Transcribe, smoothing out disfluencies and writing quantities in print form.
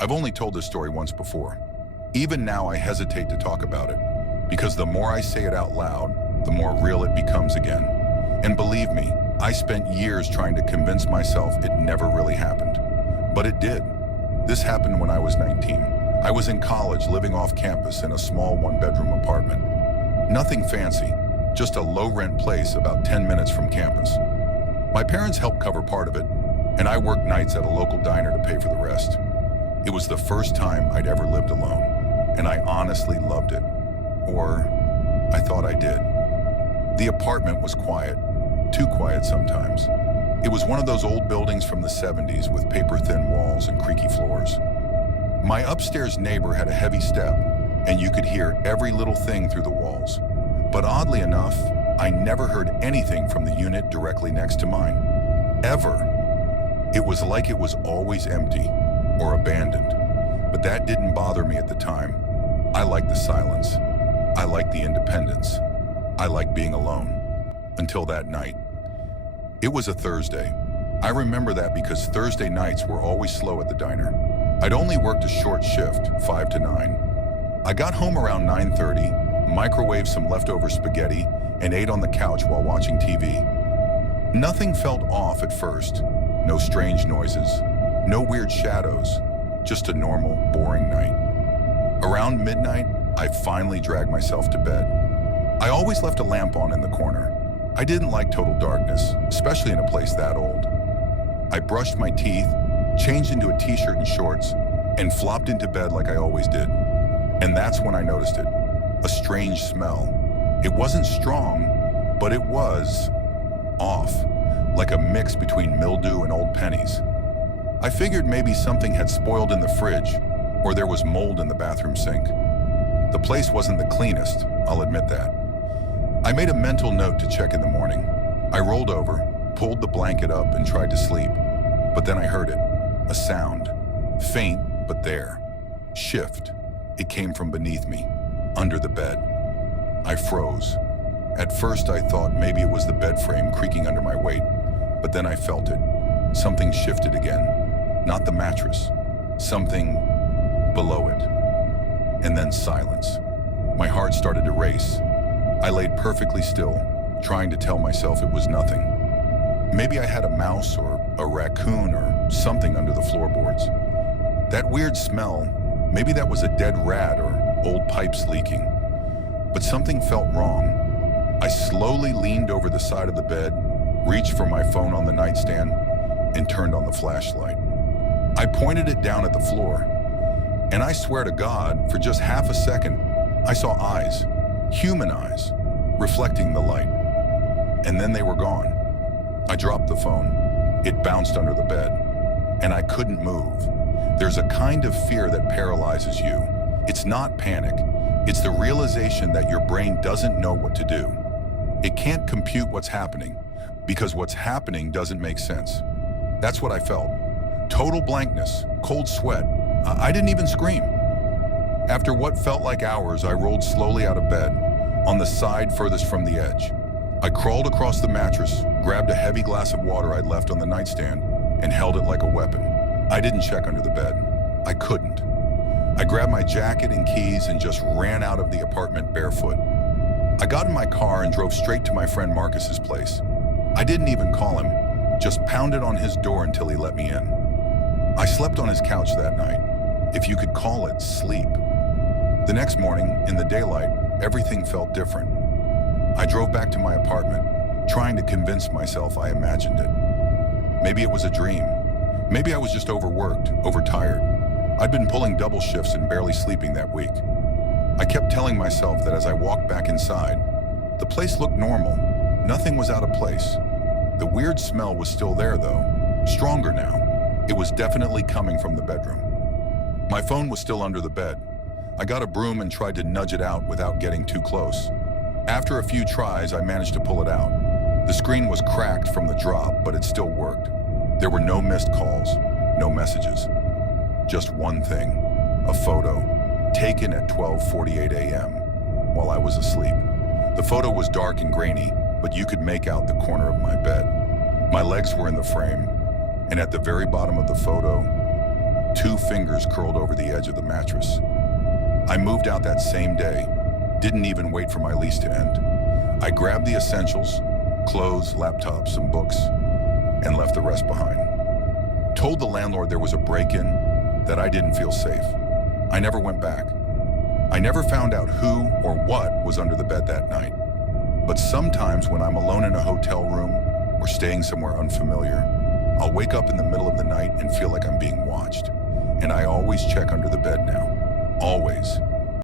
I've only told this story once before. Even now I hesitate to talk about it, because the more I say it out loud, the more real it becomes again. And believe me, I spent years trying to convince myself it never really happened. But it did. This happened when I was 19. I was in college, living off campus in a small one-bedroom apartment. Nothing fancy, just a low-rent place about 10 minutes from campus. My parents helped cover part of it, and I worked nights at a local diner to pay for the rest. It was the first time I'd ever lived alone, and I honestly loved it. Or I thought I did. The apartment was quiet, too quiet sometimes. It was one of those old buildings from the 70s with paper-thin walls and creaky floors. My upstairs neighbor had a heavy step, and you could hear every little thing through the walls. But oddly enough, I never heard anything from the unit directly next to mine. Ever. It was like it was always empty or abandoned. But that didn't bother me at the time. I liked the silence. I liked the independence. I liked being alone. Until that night. It was a Thursday. I remember that because Thursday nights were always slow at the diner. I'd only worked a short shift, 5 to 9. I got home around 9:30, microwaved some leftover spaghetti, and ate on the couch while watching TV. Nothing felt off at first. No strange noises, no weird shadows, just a normal, boring night. Around midnight, I finally dragged myself to bed. I always left a lamp on in the corner. I didn't like total darkness, especially in a place that old. I brushed my teeth, changed into a t-shirt and shorts, and flopped into bed like I always did. And that's when I noticed it. A strange smell. It wasn't strong, but it was off, like a mix between mildew and old pennies. I figured maybe something had spoiled in the fridge, or there was mold in the bathroom sink. The place wasn't the cleanest, I'll admit that. I made a mental note to check in the morning. I rolled over, pulled the blanket up, and tried to sleep. But then I heard it. A sound. Faint, but there. Shift. It came from beneath me, under the bed. I froze. At first I thought maybe it was the bed frame creaking under my weight, but then I felt it. Something shifted again. Not the mattress. Something below it. And then silence. My heart started to race. I laid perfectly still, trying to tell myself it was nothing. Maybe I had a mouse or a raccoon or something under the floorboards. That weird smell, maybe that was a dead rat or old pipes leaking. But something felt wrong. I slowly leaned over the side of the bed, reached for my phone on the nightstand, and turned on the flashlight. I pointed it down at the floor, and I swear to God, for just half a second, I saw eyes, human eyes, reflecting the light. And then they were gone. I dropped the phone. It bounced under the bed, and I couldn't move. There's a kind of fear that paralyzes you. It's not panic. It's the realization that your brain doesn't know what to do. It can't compute what's happening, because what's happening doesn't make sense. That's what I felt. Total blankness, cold sweat. I didn't even scream. After what felt like hours, I rolled slowly out of bed, on the side furthest from the edge. I crawled across the mattress, grabbed a heavy glass of water I'd left on the nightstand, and held it like a weapon. I didn't check under the bed. I couldn't. I grabbed my jacket and keys and just ran out of the apartment barefoot. I got in my car and drove straight to my friend Marcus's place. I didn't even call him, just pounded on his door until he let me in. I slept on his couch that night, if you could call it sleep. The next morning, in the daylight, everything felt different. I drove back to my apartment, trying to convince myself I imagined it. Maybe it was a dream. Maybe I was just overworked, overtired. I'd been pulling double shifts and barely sleeping that week. I kept telling myself that as I walked back inside, the place looked normal. Nothing was out of place. The weird smell was still there, though. Stronger now. It was definitely coming from the bedroom. My phone was still under the bed. I got a broom and tried to nudge it out without getting too close. After a few tries, I managed to pull it out. The screen was cracked from the drop, but it still worked. There were no missed calls, no messages. Just one thing, a photo, taken at 12:48 a.m. while I was asleep. The photo was dark and grainy, but you could make out the corner of my bed. My legs were in the frame, and at the very bottom of the photo, 2 fingers curled over the edge of the mattress. I moved out that same day, didn't even wait for my lease to end. I grabbed the essentials, clothes, laptops, and books, and left the rest behind. Told the landlord there was a break-in, that I didn't feel safe. I never went back. I never found out who or what was under the bed that night. But sometimes when I'm alone in a hotel room or staying somewhere unfamiliar, I'll wake up in the middle of the night and feel like I'm being watched. And I always check under the bed now. Always.